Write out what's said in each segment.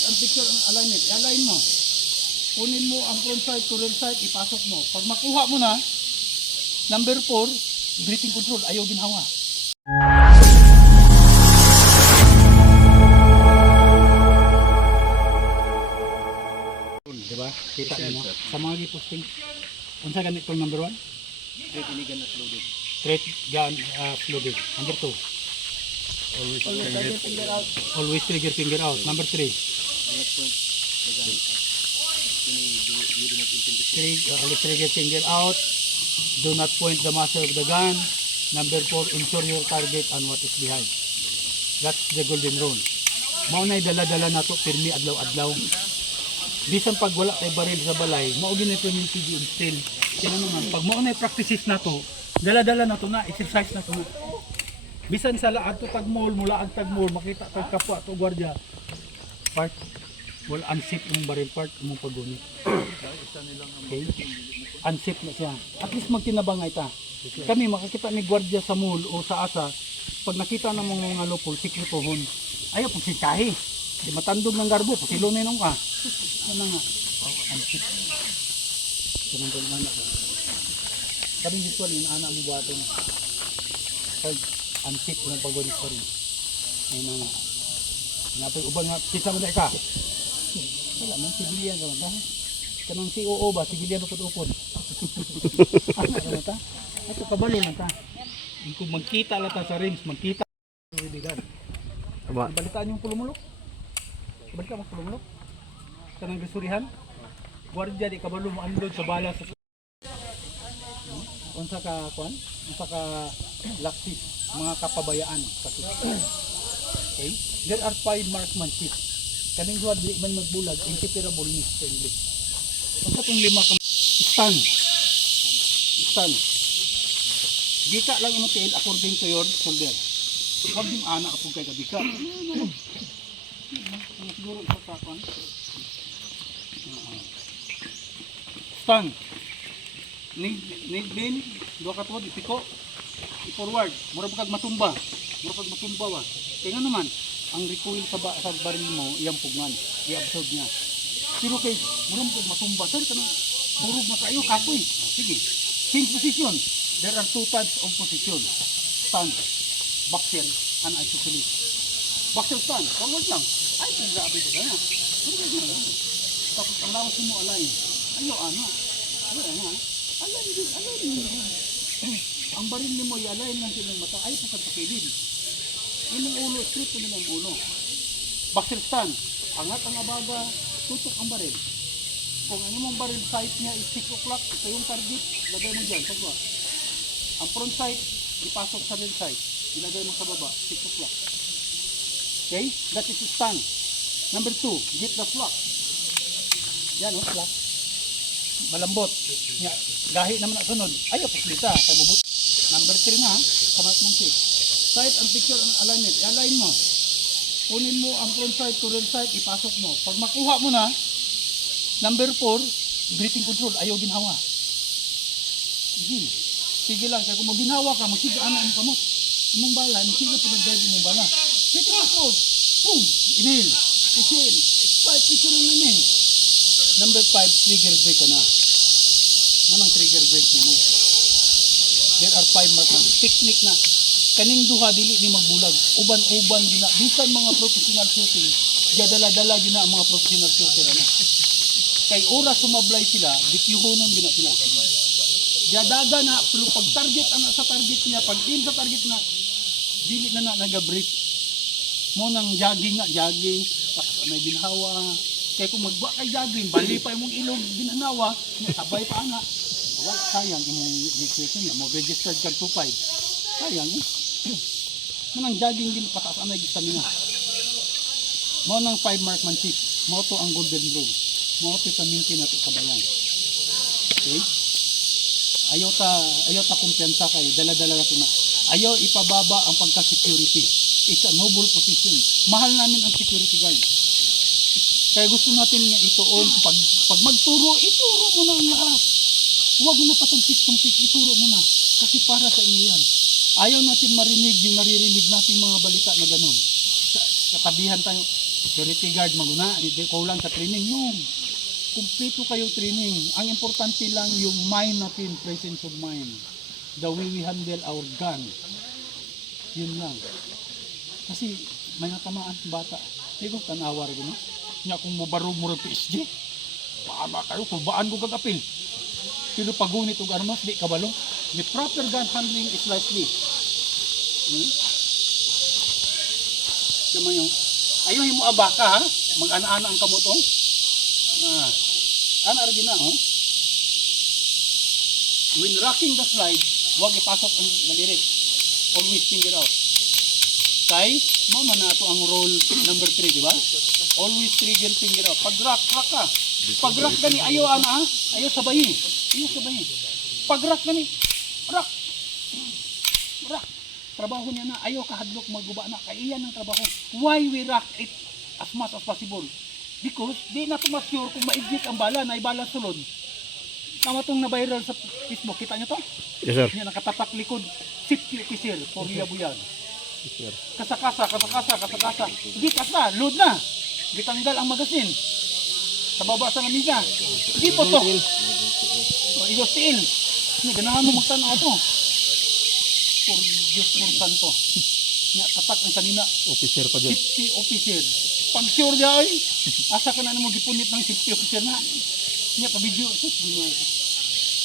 Sight and picture and alignment. I-align mo. Kunin mo ang front sight to rear sight, ipasok mo. Pag makuha mo na, number 4, breathing control, ayaw ginhawa. Diba? Kita niyo sa mga giposting. Unsa ganit tong number 1? Straight inigan at loaded. Straight gun loaded. Number 2. Always trigger finger out. Number 3. Always trigger finger out. Do not point the muzzle of the gun. Number 4, ensure your target and what is behind. That's the golden rule. Mao nay dala-dala nato pirmi adlaw-adlaw. Bisan pag wala tay baril sa balay, mao gini to yung TD instill. Kaya naman pag mao nay practices nato, dala-dala nato na exercise nato na. Bisan sa laad to tag mall, mula ag tag mall, makita tag kapwa to gwardiya. Part wala unsafe yung baril part imong pagunit. Okay? Unsafe na siya. At least magtinabangay ta. Kami makakita ni gwardiya sa mall o sa asa, pag nakita ng mga lupol, sikritohon. Ayaw pag sikahi. Di matandog ng garbo, pasilunin nung ka. Ano nga? Unsafe. Sinandol na na. Kami usual, yung anak mo buhatin. Pag unsafe yung pagunit pa rin. Ayun nga. Napay ubang nga, kita mo na ka. Wala man, civilian naman ta. Kanang COO ba, civilian upod-upod. Ano naman ta? Ito kabalo lang ta. Kung magkita lang ta sa rims, magkita. Balitaan yung pulumulok. Balitaan mo pulumulok. Kanang gasurihan. Guardia di kabalo mo unload sa bala sa unsa ka kuan? Unsa ka laksis, mga kapabayaan kasi. Okay? There are 5 marksmanship. Kaning duha di man magbulag, inseparable ni sa English. Unsa tong 5 ka stand. Stand. Bika lang imong tiil according to your shoulder. Huwag yung anak po kay kabika. Siguro isa sa kuan. Stand. Need din, dua ka tuwad, ipiko, i-forward, mura kag matumba ba. Kaya nga naman, ang recoil sa baril mo, iyang pugnan, i-absorb niya. Pero kay, mura kag matumba, sir, kanang turog na kayo, kapoy. Sige, change position. There are 2 types of position. Stand, boxer, and isocolate. Boxer stand, forward lang. Ay, kung grabe ka na. Tapos ang lawas mo align. Ayaw, ano? Align din. Ang baril ni mo, i-align lang silang mata. Ay, pusad sa kilid. Yun ang ulo, straight yun ang ulo. Boxer stand, angat ang abaga, tutok ang baril. Kung ang imong baril sight niya is 6 o'clock, ito yung target, lagay mo dyan, sagwa. Ang front sight, ipasok sa rear sight, ilagay mo sa baba, 6 o'clock. Okay? That is stand. Number 2, get the slack. Yan o, slack. Malambot. Gahi naman na sunod. Ayaw, puslita. Kaya bubut. Number 3 na, sa marksmanship. Sight and picture and alignment. I-align mo. Kunin mo ang front sight to rear sight, ipasok mo. Pag makuha mo na, number 4, breathing control. Ayaw ginhawa. Sige lang. Kaya kung maginhawa ka, magsigaan na ang kamot. Imong bala, magsigaan sa mag-drive imong bala. Breathing control. Boom! Inhale. Exhale. Sight picture and alignment. Number 5, trigger break ka na. Manang trigger break mo. There are 5 marks. Technique na. Kaning duha dili ni magbulag. Uban-uban gina. Bisan mga professional shooting, gadala-dala gina ang mga professional shooter na. Kay oras sumablay sila, dikyuhonon gina sila. Gadaga na, pero pag target ana sa target niya, pag in sa target na, dili na nag-break. Mo nang jogging nga, jogging, may ginhawa. Kaya kung magba kay jogging, bali pa imong ilong ginhanawa, sabay pa ana. Wala, sayang imong registration niya, mo registered kag 25. Sayang eh. Manang jogging din pataas anay stamina. Mo nang 5 marksmanship, mo to ang golden rule. Mo to paminti nato sa bayan. Okay? Ayaw ta kumpiyansa kay dala-dala nato na. Ayaw ipababa ang pagka-security. It's a noble position. Mahal namin ang security guard. Kaya gusto natin nga ituon, pag magturo, ituro mo na ang lahat. Huwag mo na patumpik-tumpik, ituro mo na. Kasi para sa inyo yan. Ayaw natin marinig yung naririnig nating mga balita na ganun. Katabihan tayo, security guard maguna, hindi ko lang sa training. No. Kumpleto kayo training. Ang importante lang yung mind natin, presence of mind. The way we handle our gun. Yun lang. Kasi may natamaan bata. Hindi ko tanawar ko no. Nga kung mubaro mo rin PSG, paama kayo, kubaan ko kagapil. Pero pagunit og armas, di kabalo. The proper gun handling is like this. Kama nyo, ayaw mo abaka ha, mag-ana-ana ang kamot oh. Ana rin na oh. When rocking the slide, huwag ipasok ang daliri. Always finger out. Kay, mama na ito ang roll number 3, di ba? Always trigger finger out. Pag rock ka. Pag rock gani, ayaw ana ha. Ayaw sabayin. Pag rock gani, rock. Trabaho niya na, ayaw kahadlok maguba na. Kaya iyan ang trabaho. Why we rock it as much as possible? Because di na tumasure kung ma-exit ang bala na ibala sulod. Tama itong na-viral sa Facebook. Kita nyo to? Yes, sir. Yan, nakatapak likod. Safety officer, Korea Buyag. Yes, sir. Kasakasa. Hindi kasa, load na. Bitanggal ang magasin. Sa baba sa namiga. Hindi po to. Igos tiil. Ganahan mo magtanaw to. For Diyos por santo. Nga, tatak ang kanina. Officer pa dyan. Safety officer. Pag sure niya ay, asa ka na mo gipunit ng safety officer na. Nga, pa-video. Sus, dino ako.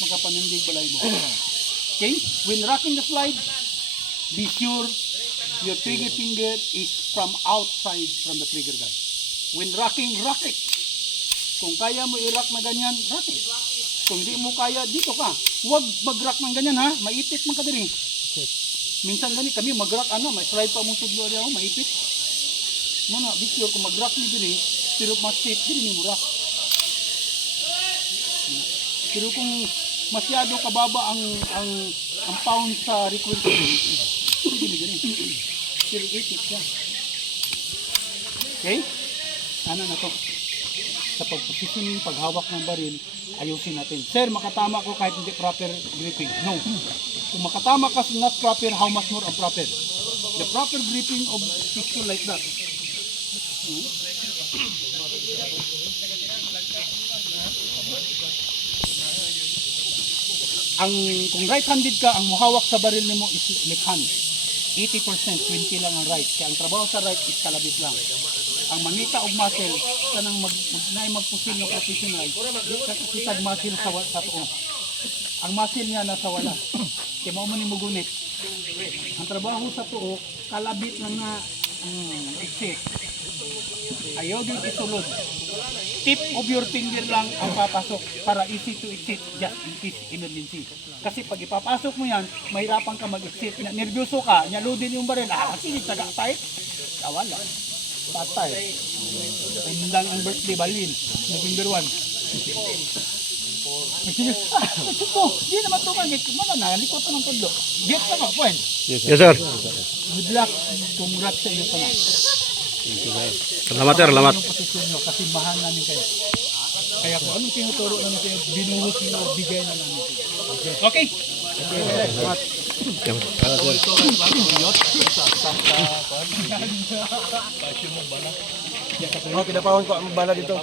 Makapanindig balay mo. Okay? When rocking the slide, be sure your trigger finger is from outside from the trigger gun. When rocking, rock it. Kung kaya mo i-rock na ganyan, rock it. Kung hindi mo kaya, dito ka. Huwag mag-rock ng ganyan ha. Maipit man ka diri. Minsan gani kami mag-rock may slide pa mong tudlo diyan, maipit. Mana, be sure kung mag-rock ni diri, pero mas safe diri ni mo rock. Pero kung masyado kababa ang pound sa recoil hindi gani. Pero ipit ka. Okay? Ano na to? Sa pag-positioning, paghawak ng baril, ayusin natin. Sir, makatama ko kahit hindi proper gripping. No. Kung makatama ka not proper, how much more ang proper? The proper gripping of pistol like that. Kung right-handed ka, ang muhawak sa baril nimo is left hand. 80%, 20 lang ang right. Kaya ang trabaho sa right is kalabit lang. Ang mangita og muscle kanang magpusil ng professional kitag muscle sa tuo. Ang muscle niya nasa wala. Kaya mao man nimo gunit. Ang trabaho sa tuo kalabit lang na exit. Ayaw din isulod. Tip of your finger lang ang papasok para easy to exit just in case emergency. Kasi pag ipapasok mo yan, mahirapan ka mag-exit. Nervyoso ka, nyaludin yung baril. Sige, taga tight. Wala. Patay. Ayun lang ang birthday balin. November 1. Sige. Ito. Di naman ito man. Mana na. Likot ko ng tudlo. Get na ka. Point. Yes, sir. Good luck. Congrats sa iyo pa. Salamat, sir. Salamat. Kasi mahal namin kayo. Kaya kung anong tinuturo namin kayo, binuhos nyo, bigay na namin. Okay. Salamat. Pinapahon ko ang bala dito.